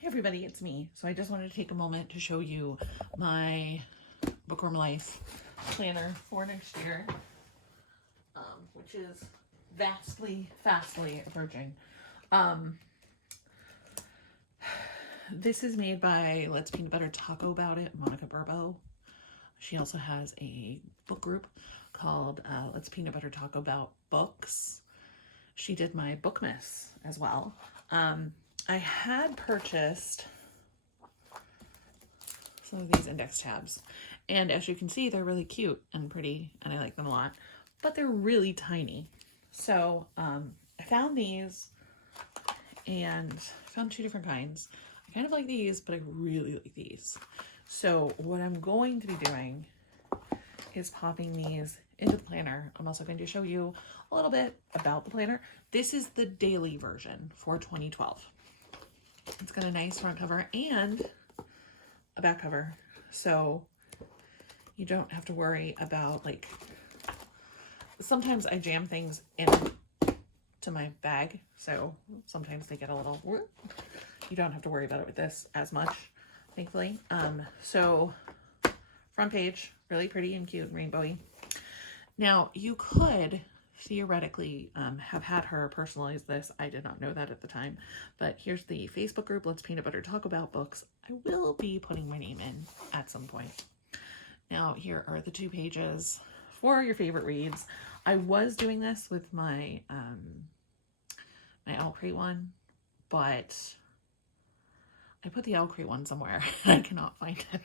Hey everybody, it's me. So I just wanted to take a moment to show you my Bookworm Life Planner for next year, which is fastly approaching. This is made by Let's Peanut Butter Taco About It, Monica Burbo. She also has a book group called Let's Peanut Butter Taco About Books. She did my Bookmas as well. I had purchased some of these index tabs, and as you can see, they're really cute and pretty, and I like them a lot, but they're really tiny. So I found these, and I found two different kinds. I kind of like these, but I really like these. So what I'm going to be doing is popping these into the planner. I'm also going to show you a little bit about the planner. This is the daily version for 2012. It's got a nice front cover and a back cover, so you don't have to worry about, like, sometimes I jam things into my bag, so sometimes they get a little, you don't have to worry about it with this as much, thankfully. So front page, really pretty and cute and rainbowy. Now you could theoretically have had her personalize this. I did not know that at the time, but here's the Facebook group, Let's Peanut Butter Talk About Books. I will be putting my name in at some point. Now here are the 2 pages for your favorite reads. I was doing this with my my Owl Crate one, but I put the Owl Crate one somewhere and I cannot find it.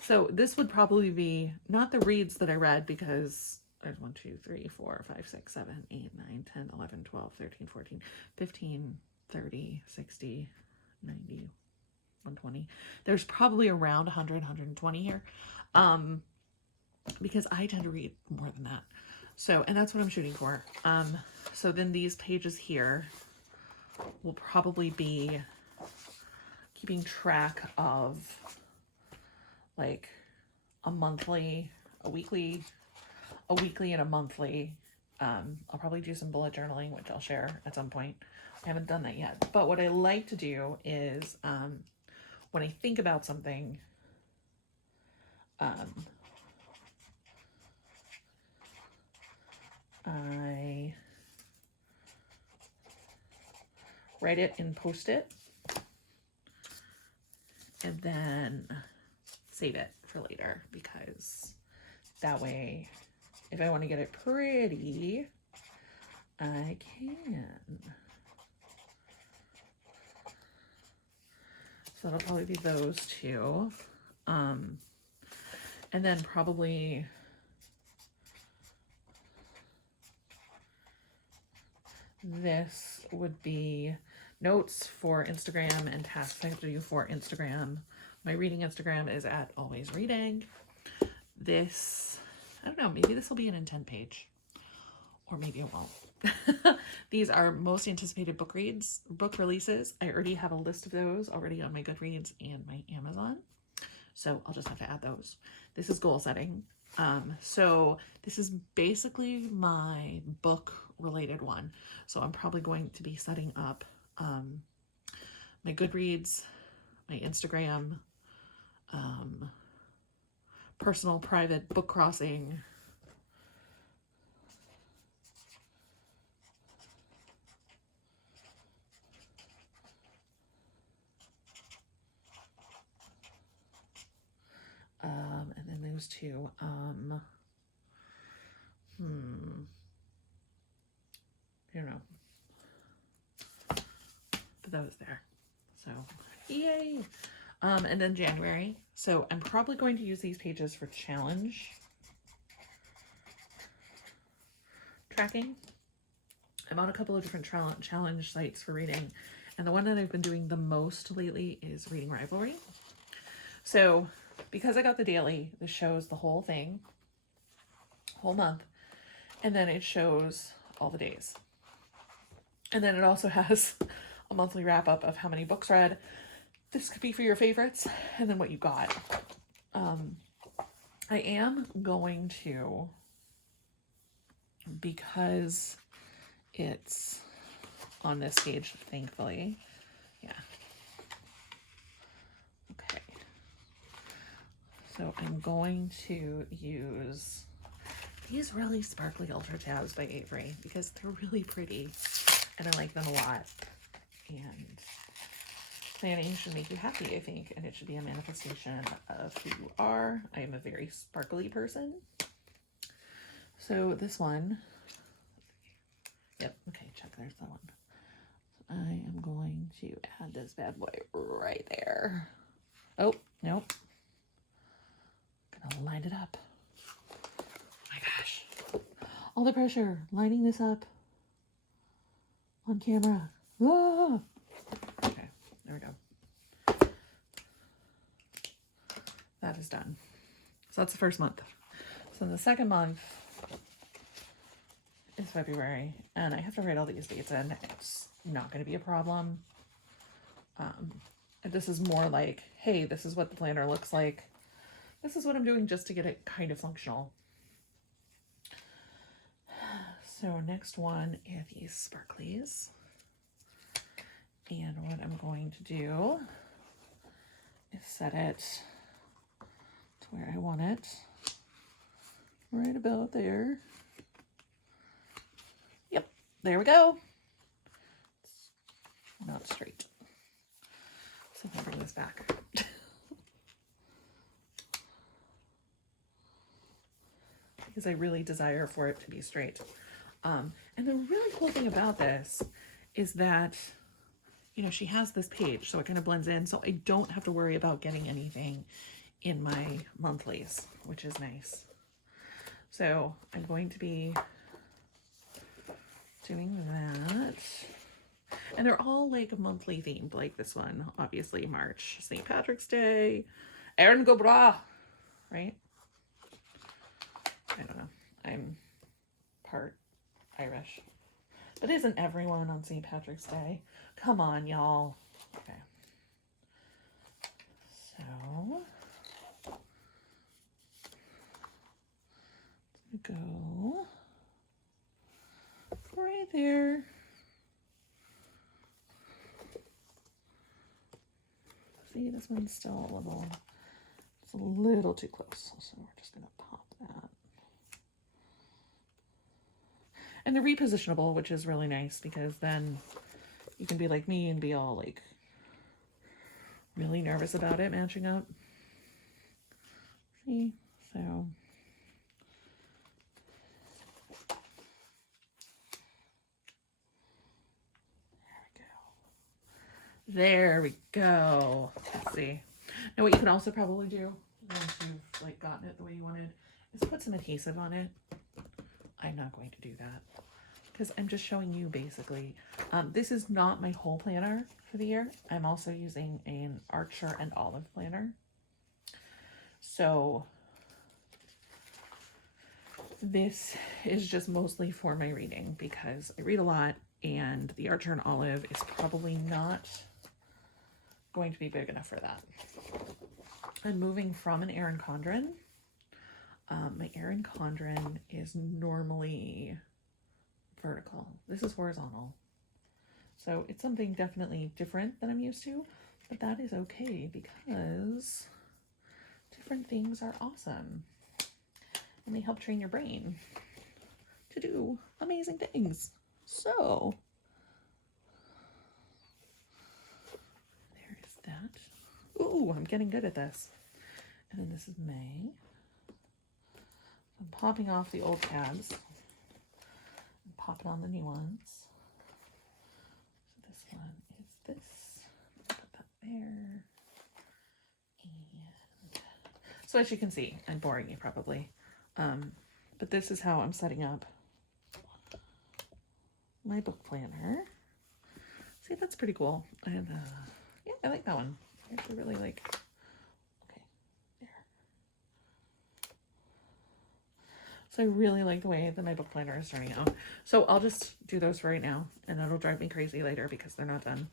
So this would probably be not the reads that I read, because there's 1, 2, 3, 4, 5, 6, 7, 8, 9, 10, 11, 12, 13, 14, 15, 30, 60, 90, 120. There's probably around 100, 120 here, because I tend to read more than that. So, and that's what I'm shooting for. So then these pages here will probably be keeping track of, like, a monthly, a weekly, and a monthly. I'll probably do some bullet journaling, which I'll share at some point. I haven't done that yet. But what I like to do is, when I think about something, I write it and post it, and then save it for later, because that way, if I want to get it pretty, I can. So that'll probably be those 2. And then probably this would be notes for Instagram and tasks I have to do for Instagram. My reading Instagram is at Always Reading. This, I don't know, maybe this will be an intent page, or maybe it won't. These are most anticipated book releases. I already have a list of those already on my Goodreads and my Amazon, so I'll just have to add those. This is goal setting. So this is basically my book related one. So I'm probably going to be setting up my Goodreads, my Instagram, personal private book crossing, and then those 2, I don't know, but that was there, so yay. And then January, so I'm probably going to use these pages for challenge tracking. I'm on a couple of different challenge sites for reading, and the one that I've been doing the most lately is Reading Rivalry. So because I got the daily, this shows the whole thing, whole month, and then it shows all the days. And then it also has a monthly wrap up of how many books read. This could be for your favorites, and then what you got. I am going to, because it's on this page, thankfully, yeah, So I'm going to use these really sparkly Ultra Tabs by Avery because they're really pretty and I like them a lot. And planning should make you happy, I think, and it should be a manifestation of who you are. I am a very sparkly person. So this one, yep, okay, check, there's that one. So I am going to add this bad boy right there. Oh, nope. Gonna line it up. Oh my gosh. All the pressure, lining this up on camera. Ah! Okay, there we go. That is done. So that's the first month. So the second month is February, and I have to write all these dates in. It's not going to be a problem. This is more like, hey, this is what the planner looks like. This is what I'm doing just to get it kind of functional. So next one are these sparklies. And what I'm going to do is set it to where I want it. Right about there. Yep, there we go. It's not straight. So I'll bring this back. Because I really desire for it to be straight. And the really cool thing about this is that, you know, she has this page, so it kind of blends in, so I don't have to worry about getting anything in my monthlies, which is nice. So I'm going to be doing that. And they're all like monthly themed, like this one, obviously March, St. Patrick's Day, Erin go bra, right? I don't know. I'm part Irish. But isn't everyone on St. Patrick's Day? Come on, y'all. Okay. So, go right there. See, this one's still it's a little too close. So we're just going to pop that. And they're repositionable, which is really nice because then you can be like me and be all like really nervous about it matching up. See? So there we go. Let's see. Now what you can also probably do once you've like gotten it the way you wanted is put some adhesive on it. I'm not going to do that because I'm just showing you basically. This is not my whole planner for the year. I'm also using an Archer and Olive planner. So this is just mostly for my reading because I read a lot and the Archer and Olive is probably not going to be big enough for that. I'm moving from an Erin Condren. My Erin Condren is normally vertical. This is horizontal. So it's something definitely different than I'm used to, but that is okay because different things are awesome. And they help train your brain to do amazing things. So there is that. Ooh, I'm getting good at this. And then this is May. I'm popping off the old tabs and popping on the new ones. So this one is this. Put that there. And so as you can see, I'm boring you probably. But this is how I'm setting up my book planner. See, that's pretty cool. And yeah, I like that one. I actually really like. Okay, there. So I really like the way that my book planner is turning out. So I'll just do those for right now, and that'll drive me crazy later because they're not done.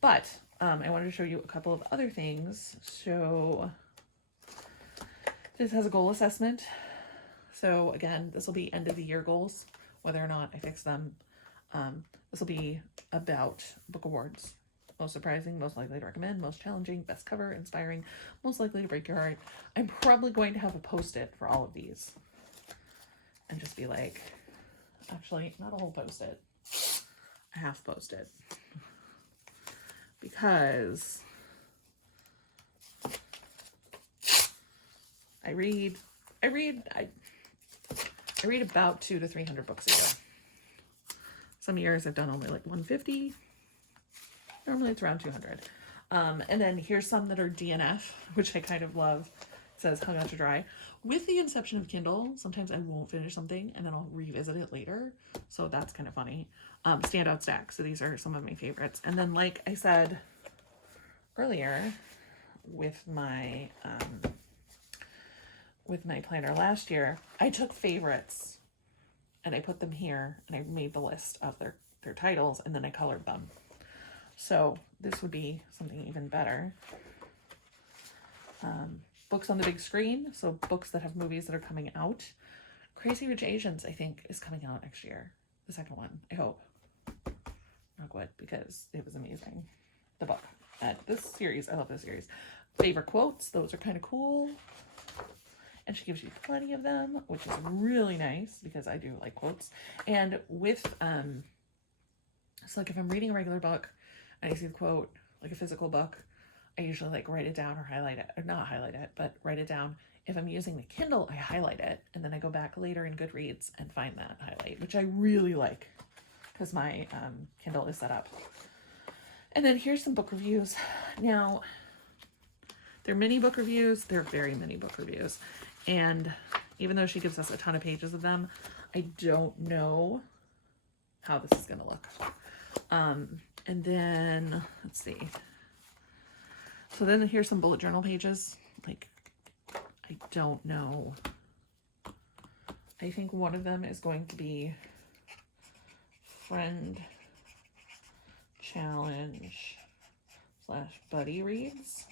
But I wanted to show you a couple of other things. So this has a goal assessment. So again, this will be end of the year goals, whether or not I fix them. This will be about book awards. most surprising, most likely to recommend, most challenging, best cover, inspiring, most likely to break your heart. I'm probably going to have a post-it for all of these and just be like, actually, not a whole post-it, a half post-it, because I read about 200 to 300 books a year. Some years I've done only like 150. Normally it's around 200. And then here's some that are DNF, which I kind of love. It says hung out to dry. With the inception of Kindle, sometimes I won't finish something and then I'll revisit it later. So that's kind of funny. Standout stack. So these are some of my favorites. And then, like I said earlier, with my planner last year, I took favorites and I put them here and I made the list of their titles and then I colored them. So this would be something even better. Books on the big screen. So books that have movies that are coming out. Crazy Rich Asians, I think, is coming out next year. The second one, I hope. Knock wood, because it was amazing. The book. This series, I love this series. Favorite quotes, those are kind of cool. And she gives you plenty of them, which is really nice because I do like quotes. And with, so like if I'm reading a regular book and I see the quote, like a physical book, I usually like write it down or highlight it, or not highlight it, but write it down. If I'm using the Kindle, I highlight it and then I go back later in Goodreads and find that highlight, which I really like because my Kindle is set up. And then here's some book reviews. Now, they're mini book reviews. They're very mini book reviews. And even though she gives us a ton of pages of them, I don't know how this is going to look. And then, let's see. So then here's some bullet journal pages. Like, I don't know. I think one of them is going to be friend challenge / buddy reads.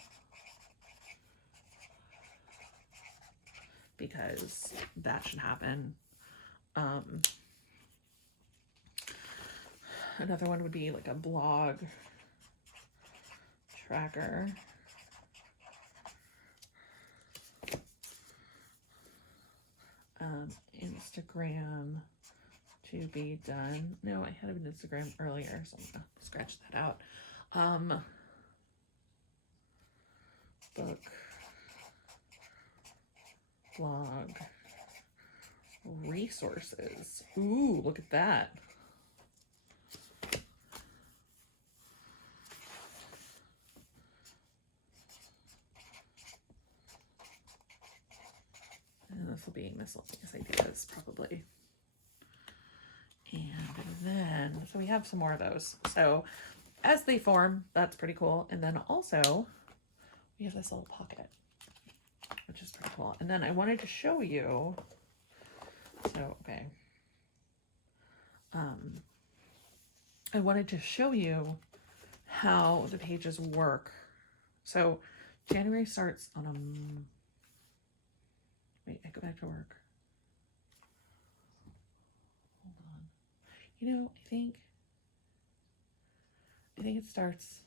Because that should happen. Another one would be like a blog tracker. Instagram to be done. No, I had an Instagram earlier, so I'm gonna scratch that out. Book, blog, resources. Ooh, look at that. And this will be miscellaneous ideas, probably. And then, so we have some more of those. So as they form, that's pretty cool. And then also, we have this little pocket, which is pretty cool. And then I wanted to show you, so, okay. I wanted to show you how the pages work. So January starts on wait, I go back to work. Hold on. You know, I think it starts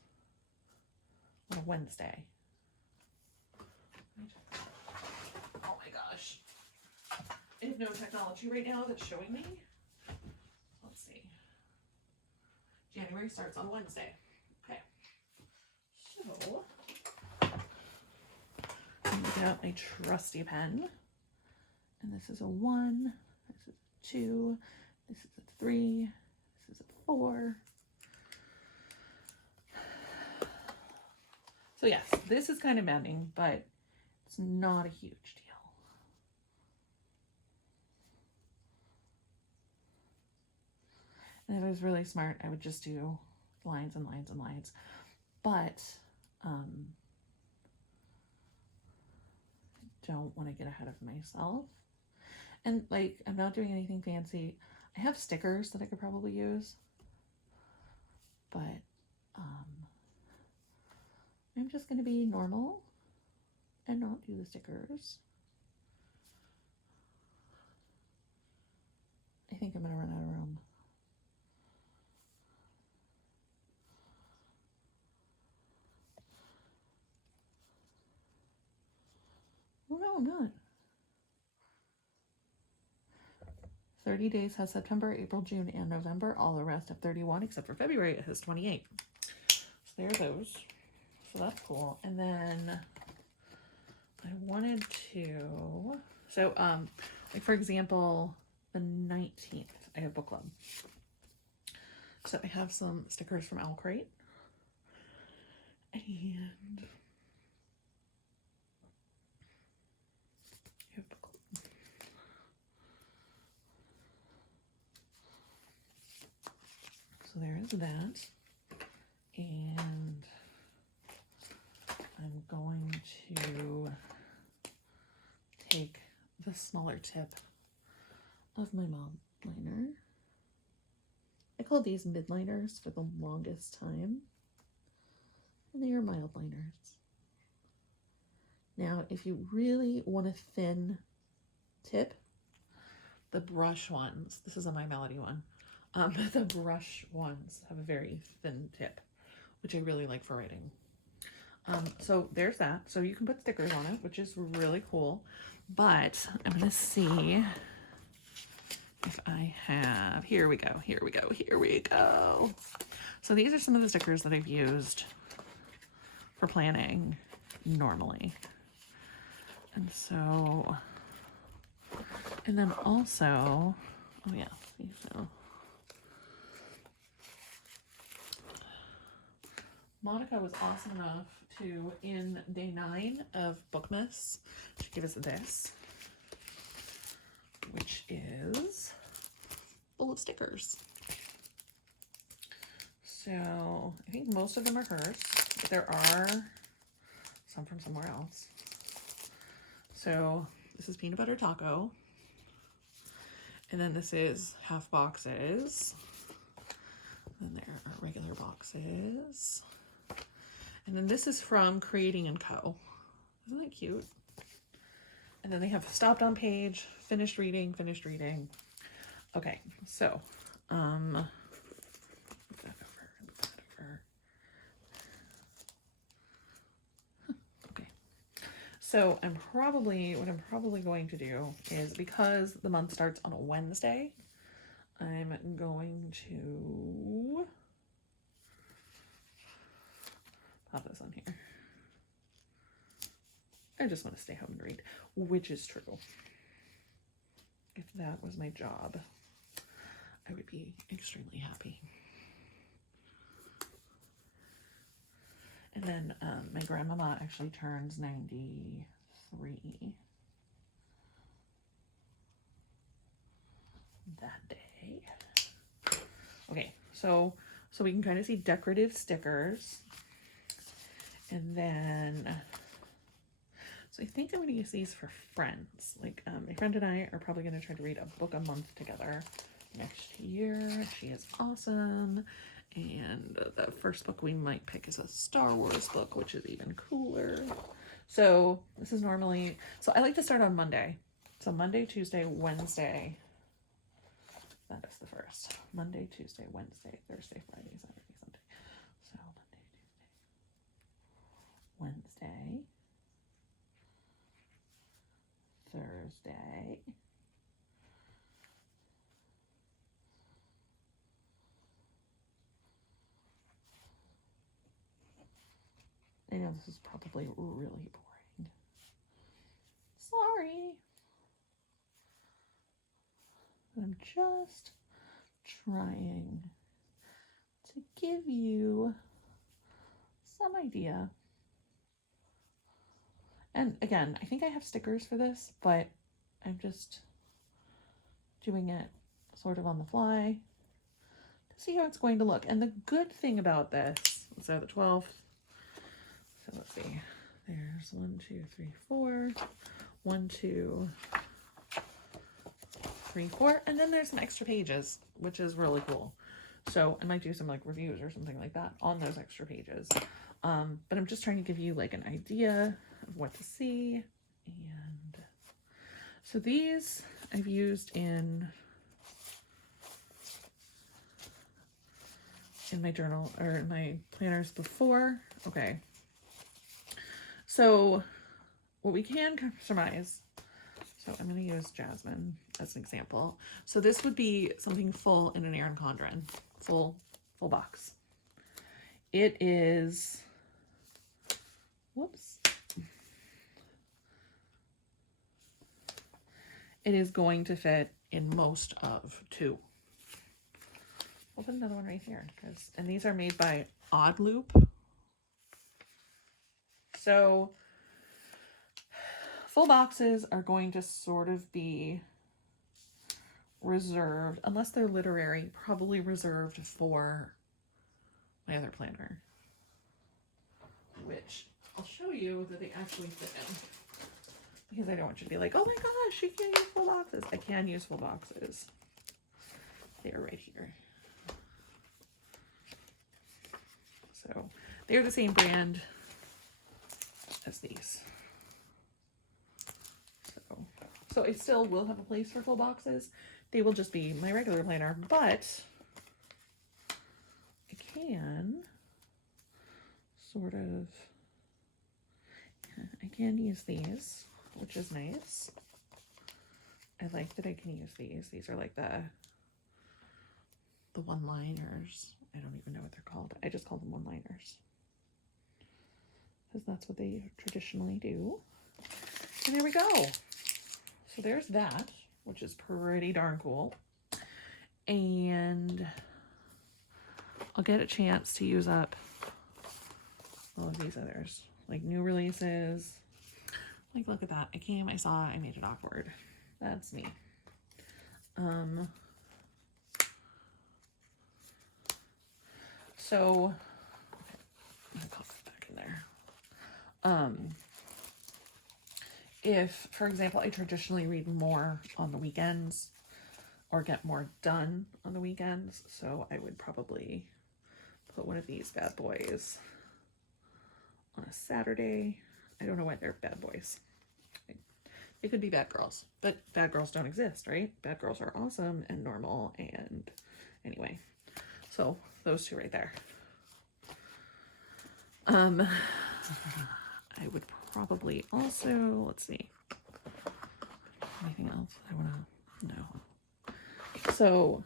on a Wednesday. Oh my gosh. I have no technology right now that's showing me. Let's see. January starts on Wednesday. Okay. So, I'm looking out my trusty pen. And this is a 1, this is a 2, this is a 3, this is a 4. So yes, this is kind of maddening, but it's not a huge deal. And if I was really smart, I would just do lines and lines and lines. But don't want to get ahead of myself. And like, I'm not doing anything fancy. I have stickers that I could probably use, but I'm just going to be normal and not do the stickers. I think I'm going to run out of room. Oh, no, I'm not. 30 days has September, April, June, and November. All the rest have 31, except for February, it has 28. So there are those. So that's cool. And then I wanted to, so like for example, the 19th, I have book club. So I have some stickers from Owl Crate. And I have book club. So there is that. And I'm going to take the smaller tip of my mild liner. I call these midliners for the longest time, and they are mild liners. Now, if you really want a thin tip, the brush ones, this is a My Melody one, the brush ones have a very thin tip, which I really like for writing. So there's that. So you can put stickers on it, which is really cool. But I'm going to see if I have, here we go. So these are some of the stickers that I've used for planning normally. And so, and then also, oh yeah, so Monica was awesome enough to, in day 9 of Bookmas, to give us this, which is full of stickers. So I think most of them are hers, but there are some from somewhere else. So this is peanut butter taco, and then this is half boxes, then there are regular boxes. And then this is from Creating & Co. Isn't that cute? And then they have stopped on page, finished reading. Okay, so, move that over. Okay. So what I'm probably going to do is, because the month starts on a Wednesday, I'm going to pop this on here. I just want to stay home and read, which is true. If that was my job, I would be extremely happy. And then my grandmama actually turns 93 that day. Okay, so we can kind of see decorative stickers. And then, so I think I'm going to use these for friends. Like my friend and I are probably going to try to read a book a month together next year. She is awesome. And the first book we might pick is a Star Wars book, which is even cooler. So this is normally, so I like to start on Monday. So Monday, Tuesday, Wednesday. That is the first. Monday, Tuesday, Wednesday, Thursday, Friday, Saturday, Sunday. So Monday, Tuesday, Wednesday, Thursday, I know this is probably really boring. Sorry. I'm just trying to give you some idea. And again, I think I have stickers for this, but I'm just doing it sort of on the fly to see how it's going to look. And the good thing about this, so the 12th, so let's see, there's 1, 2, 3, 4, 1, 2, 3, 4, and then there's some extra pages, which is really cool. So I might do some like reviews or something like that on those extra pages. But I'm just trying to give you like an idea of what to see. And so these I've used in my journal or in my planners before. Okay. So what we can customize, so I'm going to use Jasmine as an example. So this would be something full in an Erin Condren, full box. It is, whoops. It is going to fit in most of 2. We'll put another one right here, and these are made by Odd Loop. So full boxes are going to sort of be reserved, unless they're literary, probably reserved for my other planner, which I'll show you that they actually fit in, because I don't want you to be like, oh my gosh, you can't use full boxes. I can use full boxes. They're right here. So they're the same brand as these. So I still will have a place for full boxes. They will just be my regular planner, but I can sort of, I can use these, which is nice. I like that I can use these. These are like the one-liners. I don't even know what they're called. I just call them one-liners, because that's what they traditionally do. And there we go. So there's that, which is pretty darn cool. And I'll get a chance to use up all of these others, like new releases. Like, look at that. I came, I saw, I made it awkward. That's me. So, okay, I'm gonna pop it back in there. If, for example, I traditionally read more on the weekends or get more done on the weekends, so I would probably put one of these bad boys on a Saturday. I don't know why they're bad boys. They could be bad girls, but bad girls don't exist, right? Bad girls are awesome and normal, and anyway. So those 2 right there. I would probably also, let's see, anything else I want to know. So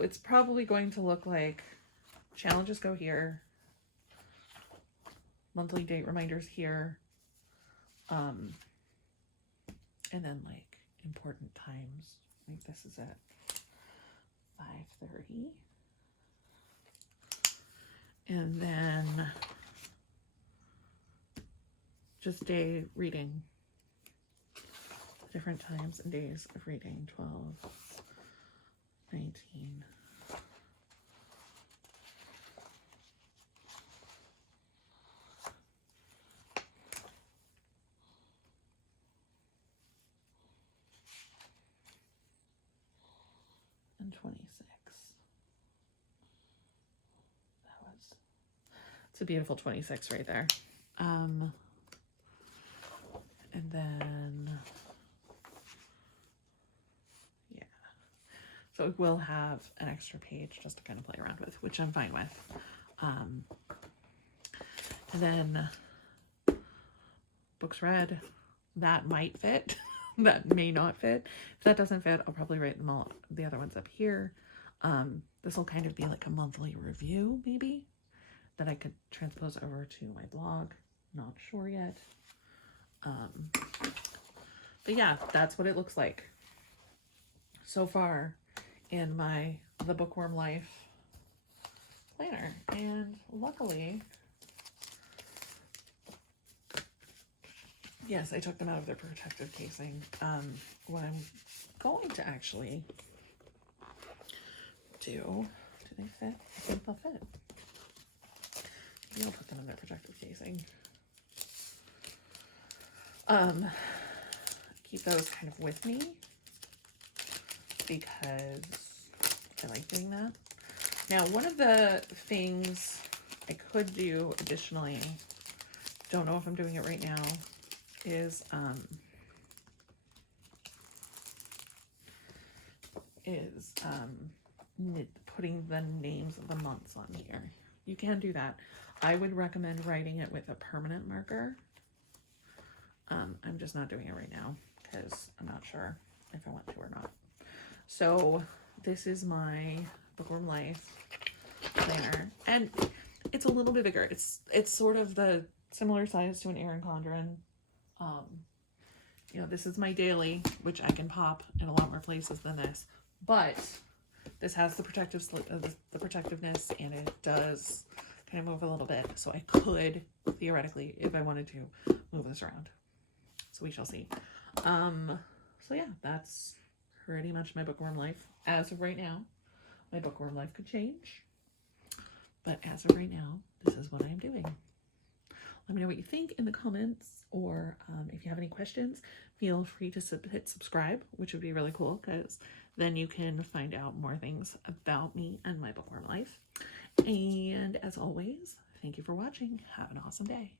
it's probably going to look like challenges go here, monthly date reminders here, and then like important times. I think this is at 5:30. And then just day reading, different times and days of reading, 12, 19. And 26. It's a beautiful 26 right there. And then, yeah. So it will have an extra page just to kind of play around with, which I'm fine with. And then books read, that might fit. That may not fit. If that doesn't fit, I'll probably write them all, the other ones up here. This will kind of be like a monthly review, maybe, that I could transpose over to my blog. Not sure yet. But yeah, that's what it looks like so far in the Bookworm Life Planner. And luckily, yes, I took them out of their protective casing. What I'm going to actually do, do they fit? I think they'll fit. Maybe I'll put them in their protective casing. Keep those kind of with me because I like doing that. Now, one of the things I could do additionally, don't know if I'm doing it right now, is putting the names of the months on here. You can do that. I would recommend writing it with a permanent marker I'm just not doing it right now because I'm not sure if I want to or not. So this is my Bookworm Life Planner, and it's a little bit bigger. It's sort of the similar size to an Erin Condren. You know, this is my daily, which I can pop in a lot more places than this, but this has the the protectiveness, and it does kind of move a little bit. So I could theoretically, if I wanted to, move this around. So we shall see. So yeah, that's pretty much my Bookworm life as of right now. My Bookworm life could change, but as of right now, this is what I'm doing. Let me know what you think in the comments, or if you have any questions, feel free to hit subscribe, which would be really cool because then you can find out more things about me and my Bookworm life. And as always, thank you for watching. Have an awesome day.